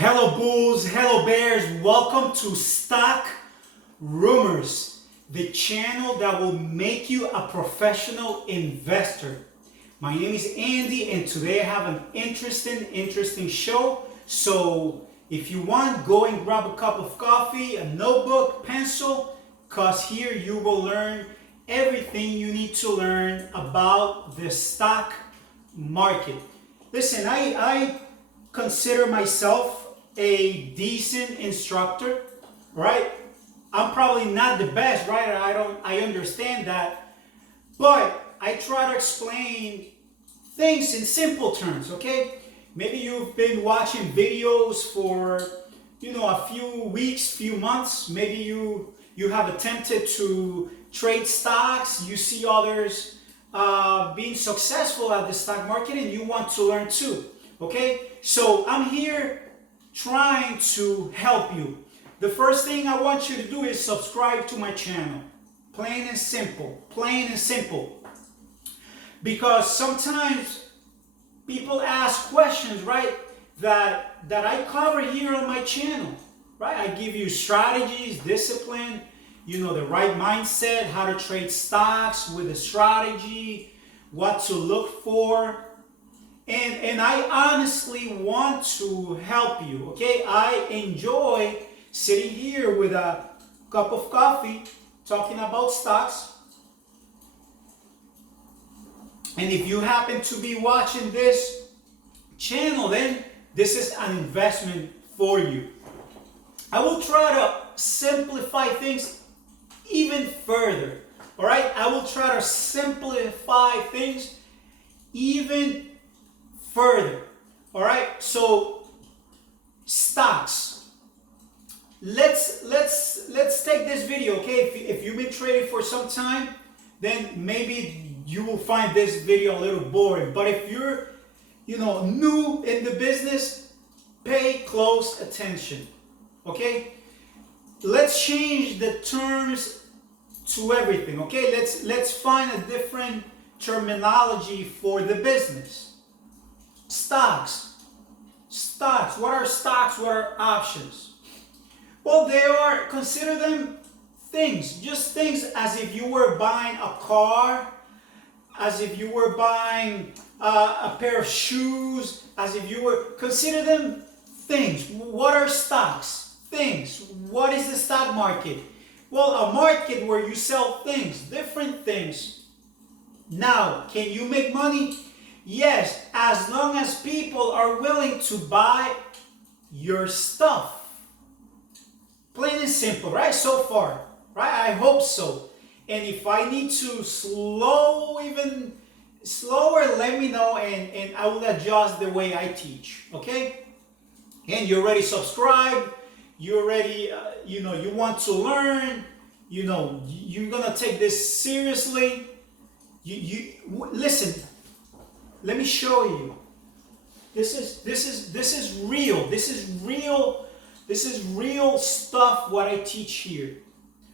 Hello Bulls, hello Bears, welcome to Stock Rumors, the channel that will make you a professional investor. My name is Andy and today I have an interesting show. So if you want, go and grab a cup of coffee, a notebook, pencil, because here you will learn everything you need to learn about the stock market. Listen, I consider myself a decent instructor, right? I'm probably not the best, right? I understand that, but I try to explain things in simple terms, okay? Maybe you've been watching videos for, a few weeks, few months. Maybe you have attempted to trade stocks. You see others being successful at the stock market and you want to learn too, okay? So I'm here trying to help you. The first thing I want you to do is subscribe to my channel. Plain and simple. Plain and simple. Because sometimes people ask questions, right, that I cover here on my channel, right? I give you strategies, discipline, the right mindset, how to trade stocks with a strategy, what to look for. And I honestly want to help you, okay? I enjoy sitting here with a cup of coffee talking about stocks. And if you happen to be watching this channel, then this is an investment for you. I will try to simplify things even further, all right? I will try to simplify things even further, all right? So stocks. Let's take this video, okay? If you've been trading for some time, then maybe you will find this video a little boring. But if you're, new in the business, pay close attention, okay? Let's change the terms to everything, okay? Let's find a different terminology for the business. Stocks. What are stocks? What are options? Well, consider them things, just things, as if you were buying a car, as if you were buying a pair of shoes, consider them things. What are stocks? Things. What is the stock market? Well, a market where you sell things, different things. Now, can you make money? Yes, as long as people are willing to buy your stuff. Plain and simple, right? So far, right? I hope so. And if I need to slow even slower, let me know and I will adjust the way I teach, okay? And you're already subscribed, you already, you want to learn, you're gonna take this seriously. Listen, let me show you. This is real. This is real stuff what I teach here.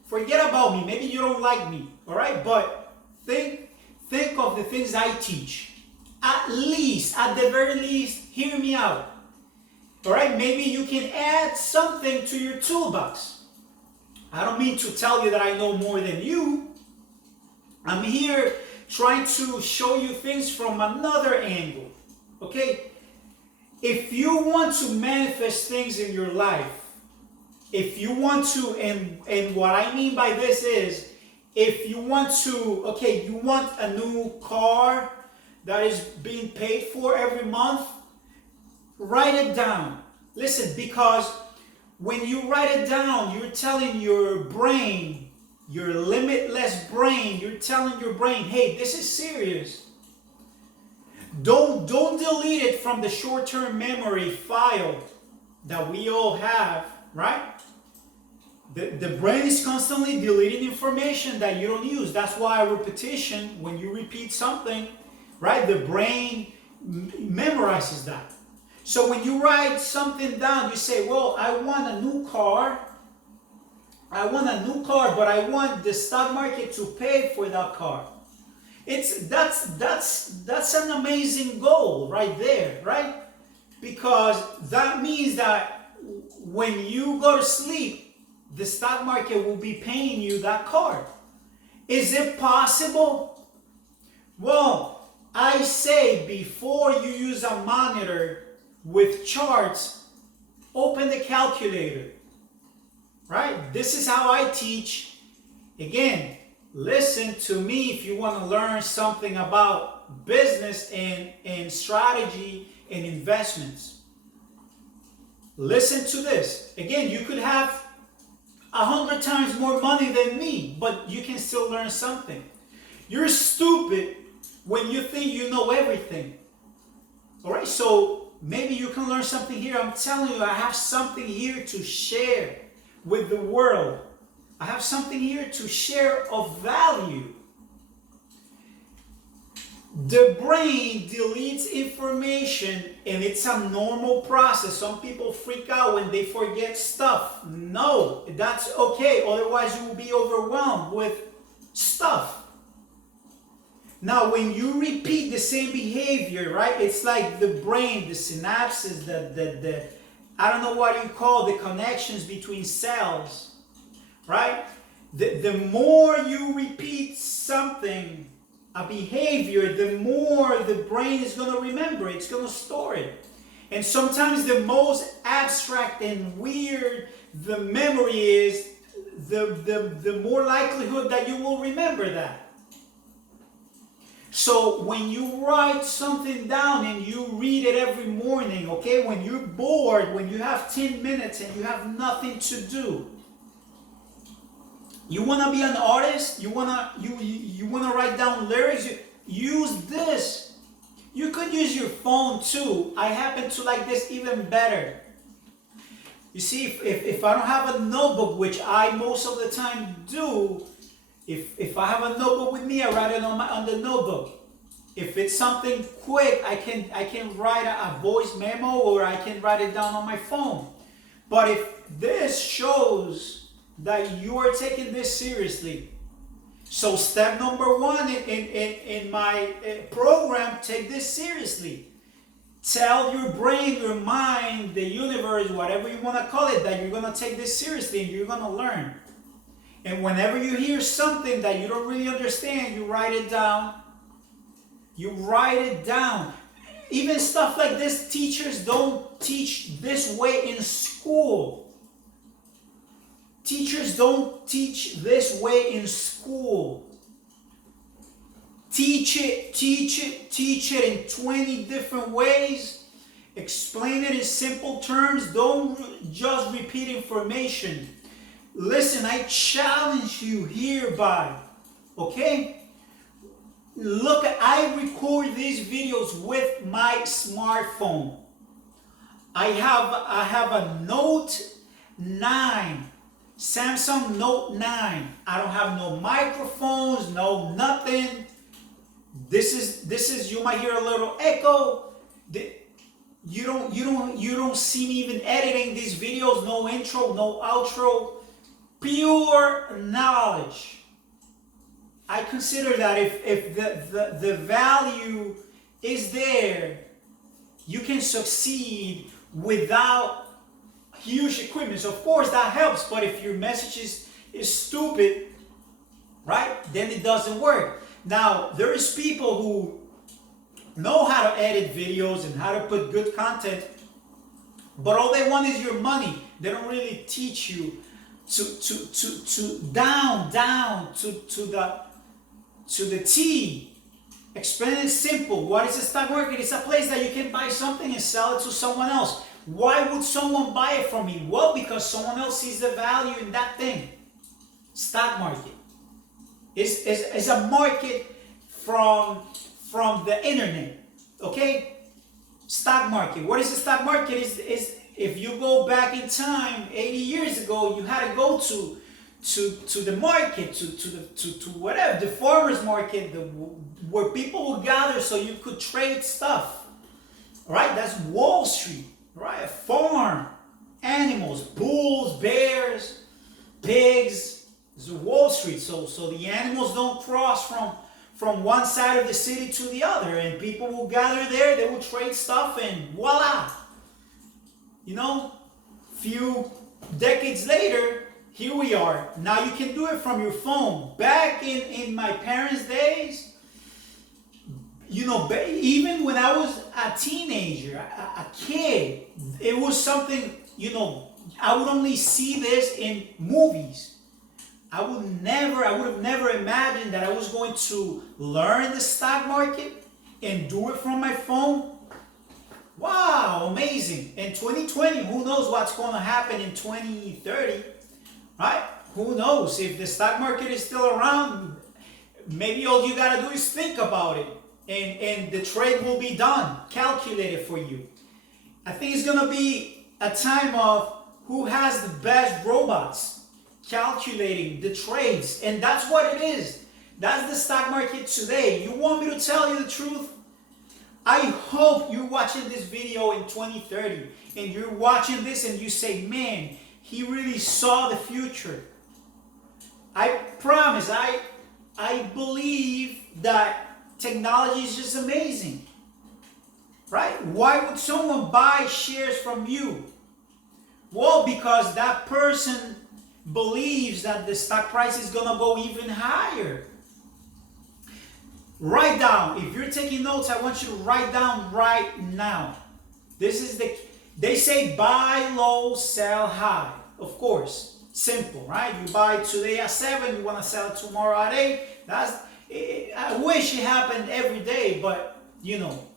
Forget about me. Maybe you don't like me, all right? But think of the things I teach. At the very least, hear me out. All right? Maybe you can add something to your toolbox. I don't mean to tell you that I know more than you. I'm here trying to show you things from another angle. Okay? If you want to manifest things in your life, if you want to, and what I mean by this is, if you want to, okay, you want a new car that is being paid for every month, write it down. Listen, because when you write it down, you're telling your brain, your limitless brain, you're telling your brain, hey, this is serious. Don't delete it from the short-term memory file that we all have, right? The brain is constantly deleting information that you don't use. That's why repetition, when you repeat something, right, the brain memorizes that. So when you write something down, you say, well, I want a new car, but I want the stock market to pay for that car. That's an amazing goal right there, right? because that means that when you go to sleep, the stock market will be paying you that card. Is it possible? Well, I say before you use a monitor with charts, open the calculator, right? This is how I teach. Again, listen to me if you want to learn something about business and strategy and investments. Listen to this. Again, you could have 100 times more money than me, but you can still learn something. You're stupid when you think you know everything. All right, so maybe you can learn something here. I'm telling you, I have something here to share with the world. I have something here to share of value. The brain deletes information, and it's a normal process. Some people freak out when they forget stuff. No, that's okay. Otherwise, you will be overwhelmed with stuff. Now, when you repeat the same behavior, right? It's like the brain, the synapses, the I don't know what you call the connections between cells, right? The more you repeat something, a behavior, the more the brain is going to remember. It's going to store it. And sometimes the most abstract and weird the memory is, the more likelihood that you will remember that. So when you write something down and you read it every morning, okay, when you're bored, when you have 10 minutes and you have nothing to do, you want to be an artist, you want to write down lyrics, use this. You could use your phone too. I happen to like this even better. You see, if I don't have a notebook, which I most of the time do, if I have a notebook with me, I write it on the notebook. If it's something quick, I can write a voice memo, or I can write it down on my phone. But if this shows that you are taking this seriously, so step number one in my program, take this seriously. Tell your brain, your mind, the universe, whatever you want to call it, that you're going to take this seriously and you're going to learn. And whenever you hear something that you don't really understand, you write it down. You write it down. Even stuff like this, teachers don't teach this way in school. Teachers don't teach this way in school. Teach it in 20 different ways. Explain it in simple terms. Don't just repeat information. Listen, I challenge you hereby, okay? Look, I record these videos with my smartphone. I have a Note 9, Samsung Note 9. I don't have no microphones, no nothing. This is you might hear a little echo. You don't see me even editing these videos. No intro, no outro. Pure knowledge. I consider that if the value is there, you can succeed without huge equipment. So of course that helps, but if your message is stupid, right, then it doesn't work. Now, there is people who know how to edit videos and how to put good content, but all they want is your money. They don't really teach you down to the T. Explain it simple. What is a stock market? It's a place that you can buy something and sell it to someone else. Why would someone buy it from me? Well, because someone else sees the value in that thing. Stock market is a market from the internet. Okay? Stock market. What is the stock market? Is if you go back in time 80 years ago, you had to go to the market, to whatever, the farmer's market, where people would gather so you could trade stuff. Right? That's Wall Street. Right? A farm, animals, bulls, bears, pigs. This is Wall Street. So the animals don't cross from one side of the city to the other, and people will gather there. They will trade stuff, and voila, You know, few decades later, here we are. Now you can do it from your phone. Back in my parents' days, you know, even when I was a teenager, a kid, it was something, you know, I would only see this in movies. I would have never imagined that I was going to learn the stock market and do it from my phone. Wow, amazing. In 2020, who knows what's going to happen in 2030, right? Who knows if the stock market is still around? Maybe all you got to do is think about it, and the trade will be done, calculated for you. I think it's going to be a time of who has the best robots calculating the trades, and that's what it is. That's the stock market today. You want me to tell you the truth? I hope you're watching this video in 2030 and you're watching this and you say, man, he really saw the future. I promise, I believe that technology is just amazing, right? Why would someone buy shares from you? Well, because that person believes that the stock price is gonna go even higher. Write down. If you're taking notes, I want you to write down right now. This is they say buy low, sell high. Of course, simple, right? You buy today at 7, you want to sell it tomorrow at 8. I wish it happened every day, but you know,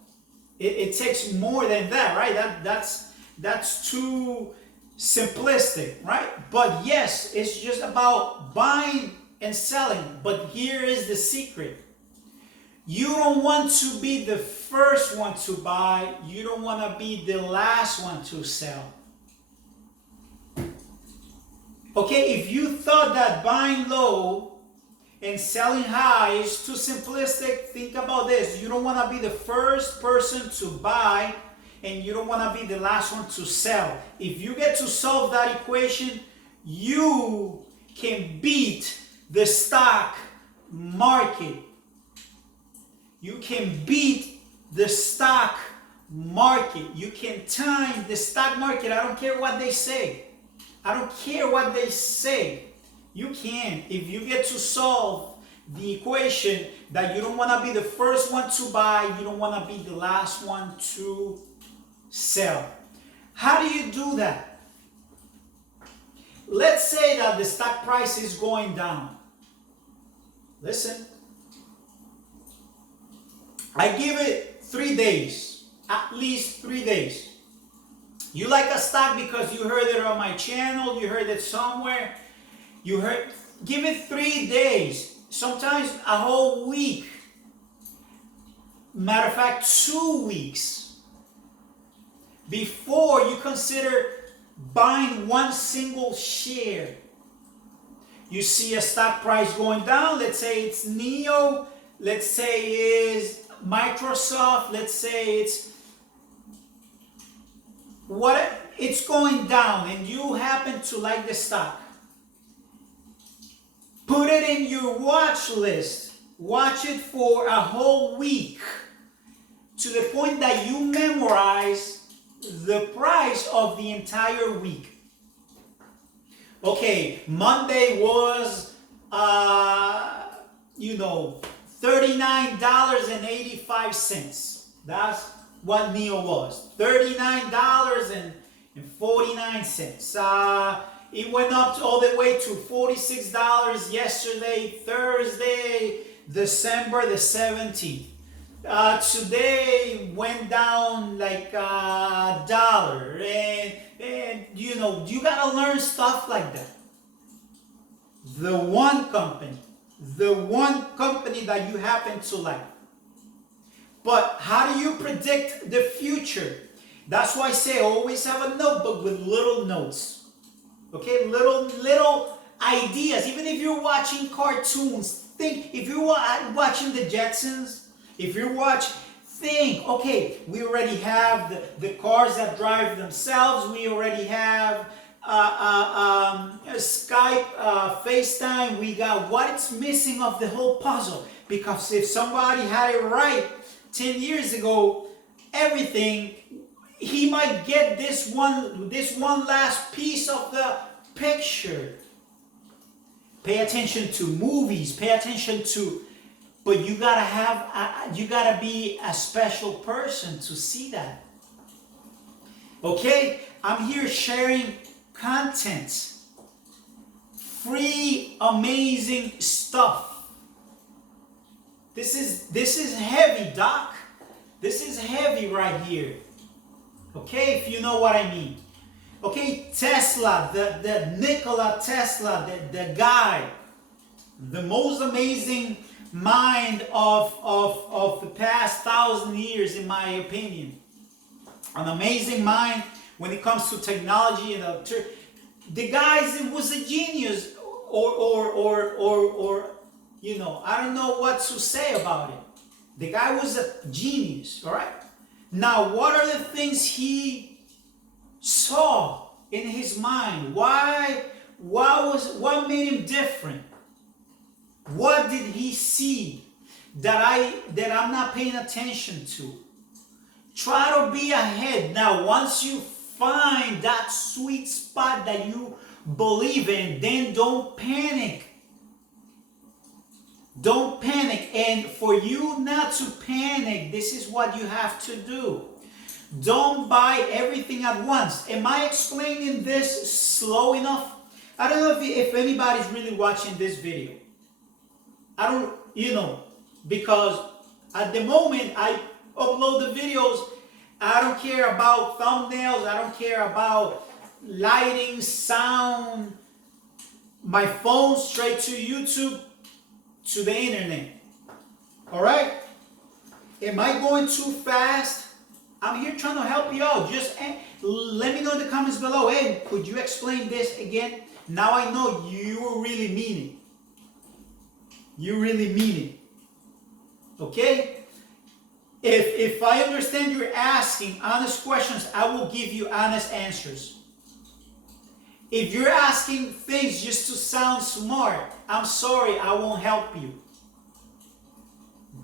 it takes more than that, right? That's too simplistic, right? But yes, it's just about buying and selling. But here is the secret. You don't want to be the first one to buy. You don't want to be the last one to sell. Okay, if you thought that buying low and selling high is too simplistic, think about this. You don't want to be the first person to buy, and you don't want to be the last one to sell. If you get to solve that equation, you can beat the stock market. You can beat the stock market. You can time the stock market. I don't care what they say. I don't care what they say. You can. If you get to solve the equation that you don't want to be the first one to buy, you don't want to be the last one to sell. How do you do that? Let's say that the stock price is going down. Listen. I give it 3 days, at least 3 days. You like a stock because you heard it on my channel, you heard it somewhere, give it 3 days, sometimes a whole week. Matter of fact, 2 weeks before you consider buying one single share. You see a stock price going down, let's say it's NIO, let's say it's Microsoft, let's say it's going down and you happen to like the stock. Put it in your watch list. Watch it for a whole week to the point that you memorize the price of the entire week. Okay, Monday was $39.85. That's what NIO was. $39.49. It went up all the way to $46 yesterday, Thursday, December the 17th. Today went down like $1. And you know, you gotta learn stuff like that. The one company that you happen to like. But how do you predict the future? That's why I say always have a notebook with little notes. Okay, little ideas. Even if you're watching cartoons, think. If you're watching the Jetsons, think, okay, we already have the cars that drive themselves. We already have Skype, FaceTime. We got what's missing of the whole puzzle. Because if somebody had it right 10 years ago, everything he might get this one last piece of the picture. Pay attention to movies, pay attention to, but you gotta be a special person to see that. Okay? I'm here sharing content. Free, amazing stuff. This is heavy, Doc. This is heavy right here. Okay, if you know what I mean. Okay, Tesla, the Nikola Tesla, the guy, the most amazing mind of the past 1,000 years, in my opinion. An amazing mind when it comes to technology and the guy was a genius, or you know, I don't know what to say about it. The guy was a genius, all right? Now, what are the things he saw in his mind? What made him different? What did he see that I'm not paying attention to? Try to be ahead. Now, once you find that sweet spot that you believe in, then don't panic. Don't panic. And for you not to panic, this is what you have to do. Don't buy everything at once. Am I explaining this slow enough? I don't know if anybody's really watching this video. I don't, because at the moment I upload the videos, I don't care about thumbnails, I don't care about lighting, sound, my phone straight to YouTube, to the internet. All right? Am I going too fast? I'm here trying to help you out. Just let me know in the comments below. Hey, could you explain this again? Now I know you really mean it. You really mean it. Okay? If I understand you're asking honest questions, I will give you honest answers. If you're asking things just to sound smart, I'm sorry, I won't help you.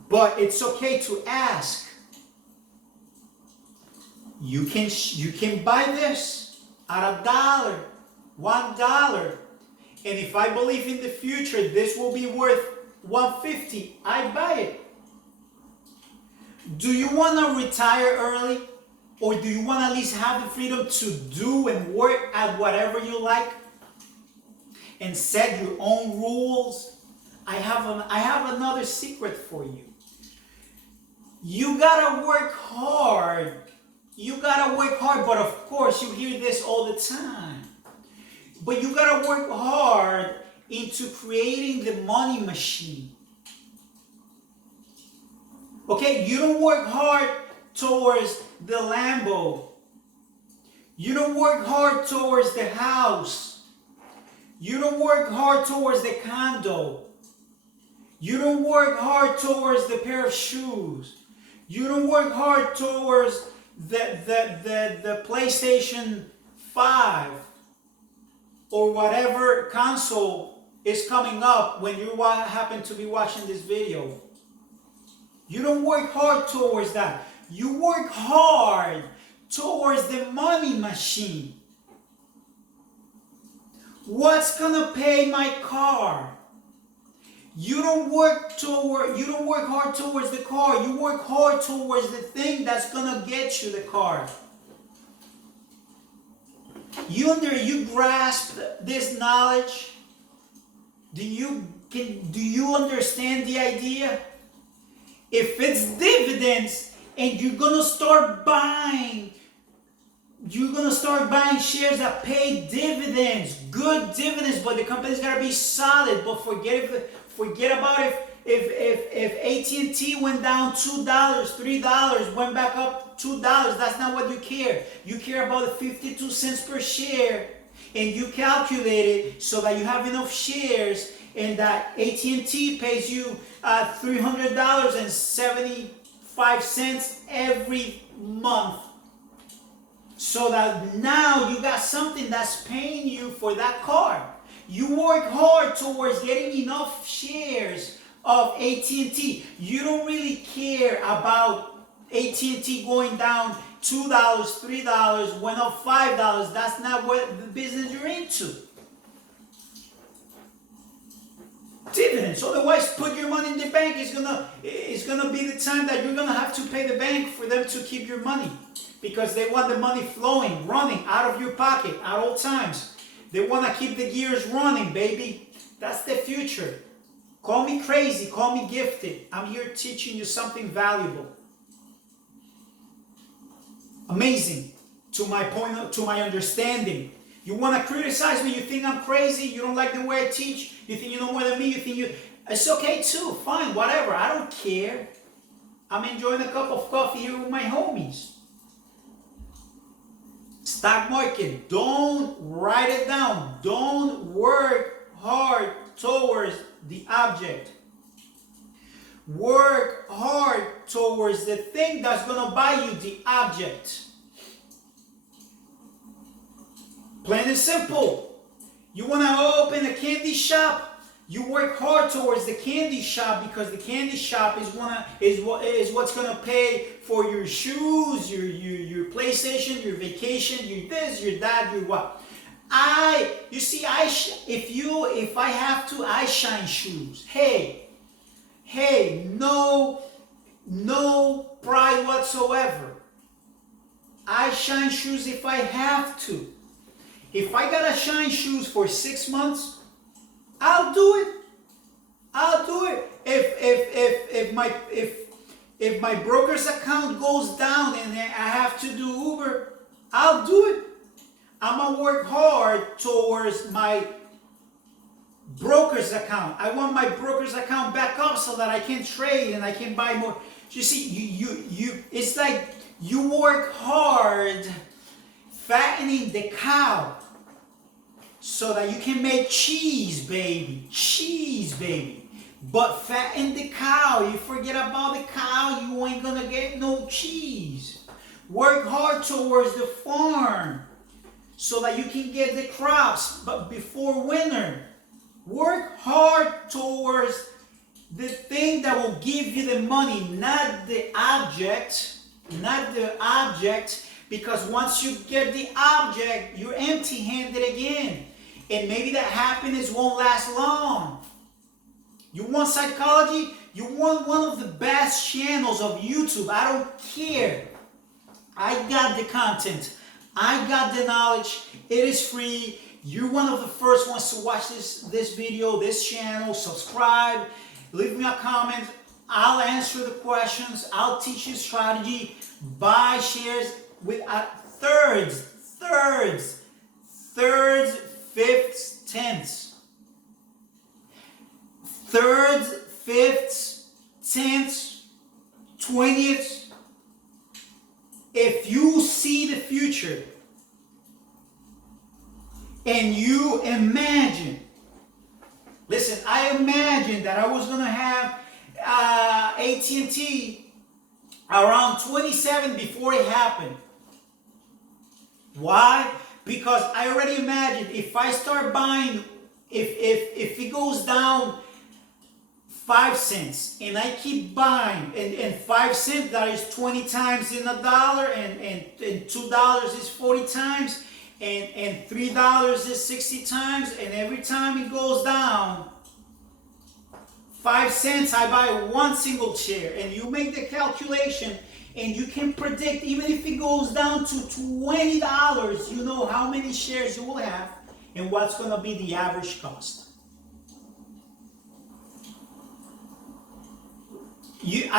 But it's okay to ask. You can buy this at $1, $1. And if I believe in the future this will be worth $1.50, I buy it. Do you want to retire early? Or do you want to at least have the freedom to do and work at whatever you like? And set your own rules? I have another secret for you. You gotta work hard. You gotta work hard, but of course you hear this all the time. But you gotta work hard into creating the money machine. Okay, you don't work hard towards the Lambo. You don't work hard towards the house. You don't work hard towards the condo. You don't work hard towards the pair of shoes. You don't work hard towards the PlayStation 5 or whatever console is coming up when you happen to be watching this video. You don't work hard towards that. You work hard towards the money machine. What's gonna pay my car? You don't work hard towards the car. You work hard towards the thing that's gonna get you the car. You grasp this knowledge? Do you understand the idea? If it's dividends and you're gonna start buying shares that pay dividends, good dividends, but the company's gotta be solid. But forget about if AT&T went down $2, $3, went back up $2. That's not what you care. You care about the 52 cents per share, and you calculate it so that you have enough shares, and that AT&T pays you $300.75 every month. So that now you got something that's paying you for that car. You work hard towards getting enough shares of AT&T. You don't really care about AT&T going down $2, $3, went up $5. That's not what the business you're into. Dividends. Otherwise, put your money in the bank. It's gonna be the time that you're gonna have to pay the bank for them to keep your money, because they want the money flowing, running out of your pocket at all times. They want to keep the gears running, baby. That's the future. Call me crazy, call me gifted. I'm here teaching you something valuable. Amazing to my understanding. You want to criticize me, you think I'm crazy, you don't like the way I teach, you think you know more than me, it's okay too, fine, whatever, I don't care. I'm enjoying a cup of coffee here with my homies. Stock market, don't write it down. Don't work hard towards the object. Work hard towards the thing that's going to buy you the object. Plain and simple. You want to open a candy shop? You work hard towards the candy shop, because the candy shop is what's gonna pay for your shoes, your PlayStation, your vacation, your this, your that, your what. If I have to, I shine shoes. Hey, no pride whatsoever. I shine shoes if I have to. If I gotta shine shoes for 6 months, I'll do it. If my broker's account goes down and I have to do Uber, I'll do it. I'm gonna work hard towards my broker's account. I want my broker's account back up so that I can trade and I can buy more. You see, it's like you work hard fattening the cow so that you can make cheese, baby. Cheese, baby. But fatten the cow. You forget about the cow, you ain't gonna get no cheese. Work hard towards the farm so that you can get the crops, but before winter. Work hard towards the thing that will give you the money, not the object. Not the object, because once you get the object, you're empty-handed again. And maybe that happiness won't last long. You want psychology? You want one of the best channels of YouTube. I don't care. I got the content. I got the knowledge. It is free. You're one of the first ones to watch this video, this channel. Subscribe. Leave me a comment. I'll answer the questions. I'll teach you strategy. Buy shares with thirds, fifths, tenths. Thirds, fifths, tenths, 20ths. If you see the future and you imagine, listen, I imagined that I was going to have AT&T around 27 before it happened. Why? Because I already imagined if I start buying, if it goes down 5 cents and I keep buying, and 5 cents, that is 20 times in a dollar, and $2 is 40 times, and $3 is 60 times, and every time it goes down 5 cents, I buy one single share. And you make the calculation and you can predict, even if it goes down to $20, you know how many shares you will have and what's going to be the average cost. You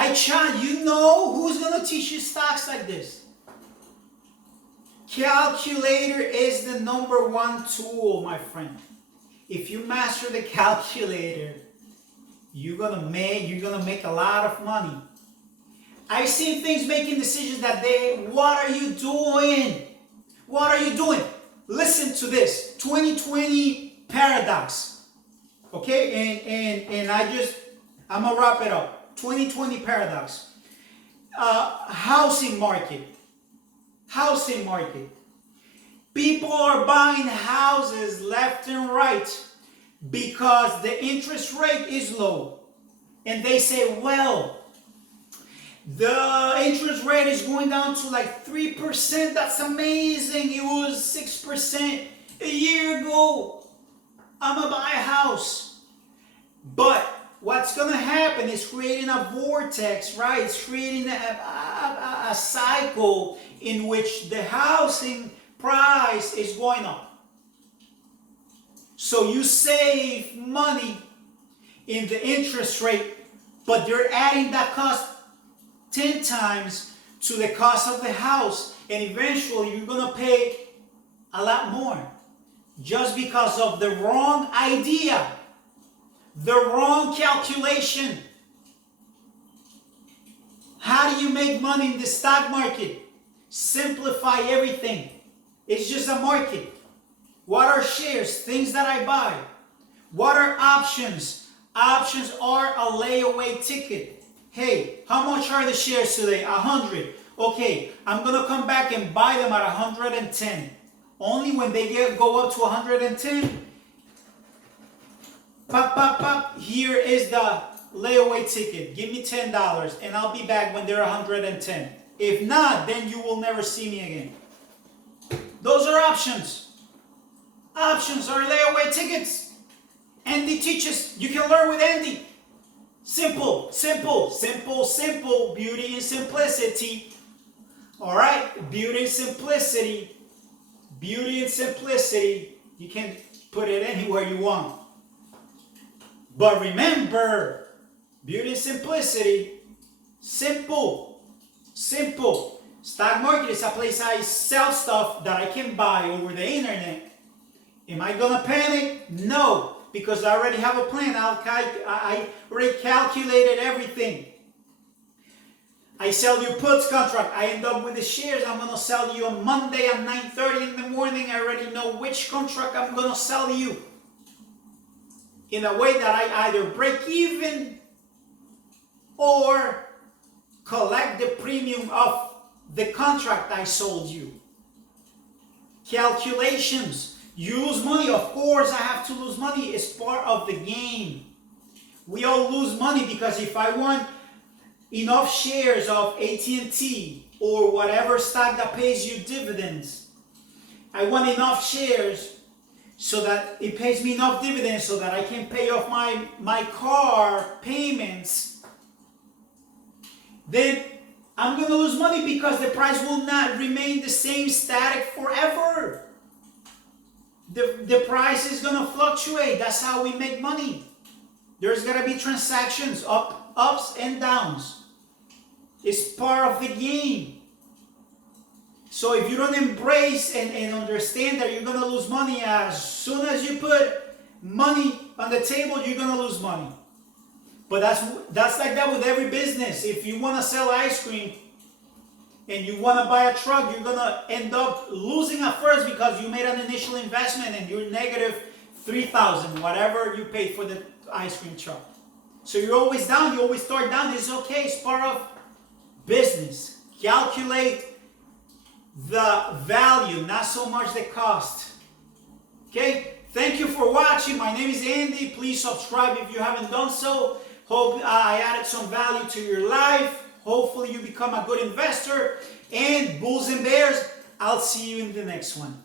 know who's going to teach you stocks like this? Calculator is the #1 tool, my friend. If you master the calculator, you're gonna make a lot of money. I've seen things making decisions that what are you doing? What are you doing? Listen to this, 2020 paradox. Okay, and I'm gonna wrap it up. 2020 paradox. Housing market. People are buying houses left and right because the interest rate is low. And they say, well, The interest rate is going down to like 3%. That's amazing. It was 6% a year ago. I'm gonna buy a house. But what's gonna happen is creating a vortex, right? It's creating a cycle in which the housing price is going up. So you save money in the interest rate, but you're adding that cost 10 times to the cost of the house, and eventually you're gonna pay a lot more just because of the wrong idea, the wrong calculation. How do you make money in the stock market? Simplify everything. It's just a market. What are shares? Things that I buy. What are options? Options are a layaway ticket. Hey, how much are the shares today? 100. Okay, I'm going to come back and buy them at 110. Only when they go up to 110, pop, pop, pop, here is the layaway ticket. Give me $10 and I'll be back when they're 110. If not, then you will never see me again. Those are options. Options are layaway tickets. Andy teaches. You can learn with Andy. Simple, simple, simple, simple. Beauty and simplicity. All right? Beauty and simplicity. Beauty and simplicity. You can put it anywhere you want. But remember, beauty and simplicity. Simple. Simple. Stock market is a place I sell stuff that I can buy over the internet. Am I gonna panic? No. Because I already have a plan. I already calculated everything. I sell you puts contract. I end up with the shares. I'm going to sell you on Monday at 9:30 in the morning. I already know which contract I'm going to sell you. In a way that I either break even or collect the premium of the contract I sold you. Calculations. You lose money, of course I have to lose money. It's part of the game. We all lose money because if I want enough shares of AT&T or whatever stock that pays you dividends, I want enough shares so that it pays me enough dividends so that I can pay off my car payments, then I'm going to lose money because the price will not remain the same static forever. The price is going to fluctuate. That's how we make money. There's going to be transactions, ups and downs. It's part of the game. So if you don't embrace and understand that you're going to lose money as soon as you put money on the table, you're going to lose money. But that's like that with every business. If you want to sell ice cream, and you want to buy a truck, you're going to end up losing at first because you made an initial investment and you're negative $3,000, whatever you paid for the ice cream truck. So you're always down, you always start down. It's okay, it's part of business. Calculate the value, not so much the cost. Okay, thank you for watching. My name is Andy. Please subscribe if you haven't done so. Hope I added some value to your life. Hopefully you become a good investor. And Bulls and Bears, I'll see you in the next one.